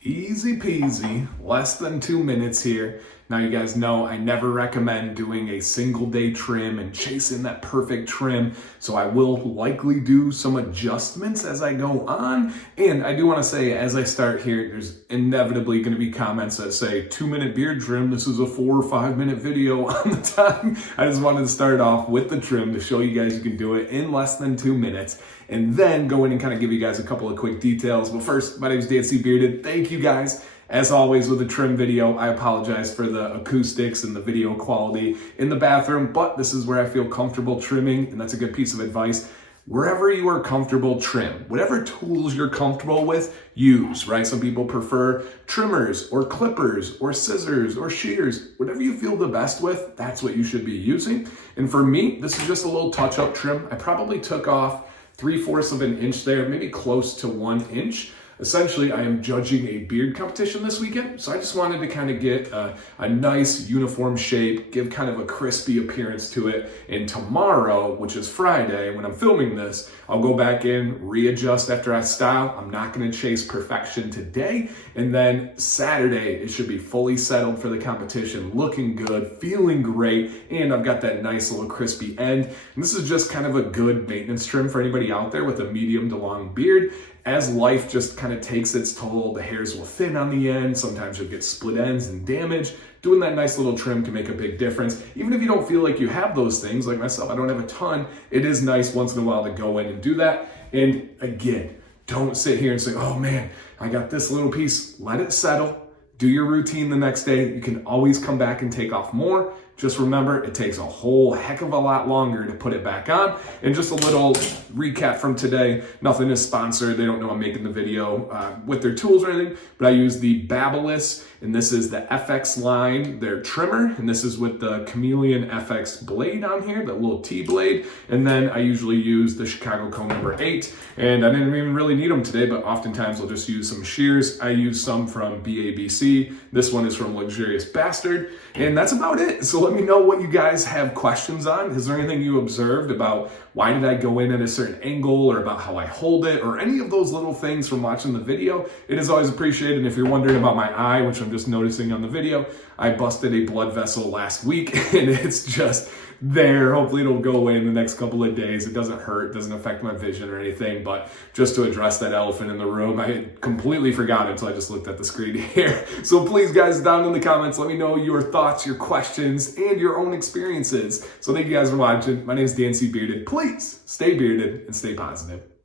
Easy peasy, less than 2 minutes here. Now you guys know I never recommend doing a single day trim and chasing that perfect trim, so I will likely do some adjustments as I go on. And I do want to say, as I start here, there's inevitably going to be comments that say 2-minute beard trim, this is a 4 or 5 minute video on the time. I just wanted to start off with the trim to show you guys you can do it in less than 2 minutes, and then go in and kind of give you guys a couple of quick details. But first, my name is Dan C. Bearded. Thank you guys. As always with the trim video, I apologize for the acoustics and the video quality in the bathroom, but this is where I feel comfortable trimming, and that's a good piece of advice. Wherever you are comfortable, trim. Whatever tools you're comfortable with, use, right? Some people prefer trimmers or clippers or scissors or shears. Whatever you feel the best with, that's what you should be using. And for me, this is just a little touch-up trim. I probably took off 3/4 of an inch there, maybe close to 1 inch. Essentially, I am judging a beard competition this weekend, so I just wanted to kind of get a nice uniform shape, give kind of a crispy appearance to it. And tomorrow, which is Friday, when I'm filming this, I'll go back in, readjust after I style. I'm not going to chase perfection today. And then Saturday, it should be fully settled for the competition, looking good, feeling great, and I've got that nice little crispy end. And this is just kind of a good maintenance trim for anybody out there with a medium to long beard. As life just kind of takes its toll, the hairs will thin on the end. Sometimes you'll get split ends and damage. Doing that nice little trim can make a big difference. Even if you don't feel like you have those things, like myself, I don't have a ton, it is nice once in a while to go in and do that. And again, don't sit here and say, oh man, I got this little piece. Let it settle. Do your routine the next day. You can always come back and take off more. Just remember, it takes a whole heck of a lot longer to put it back on. And just a little recap from today, nothing is sponsored. They don't know I'm making the video with their tools or anything, but I use the Babyliss, and this is the FX line, their trimmer, and this is with the Chameleon FX blade on here, that little T blade. And then I usually use the Chicago Comb number 8, and I didn't even really need them today, but oftentimes I'll just use some shears. I use some from BABC. This one is from Luxurious Bastard, and that's about it. So let me know what you guys have questions on. Is there anything you observed about why did I go in at a certain angle, or about how I hold it, or any of those little things from watching the video? It is always appreciated. And if you're wondering about my eye, which I'm just noticing on the video, I busted a blood vessel last week and it's just there. Hopefully it'll go away in the next couple of days. It doesn't hurt, doesn't affect my vision or anything, but just to address that elephant in the room, I had completely forgot until I just looked at the screen here. So please guys, down in the comments, let me know your thoughts, your questions, and your own experiences. So thank you guys for watching. My name is Dan C. Bearded. Please stay bearded and stay positive.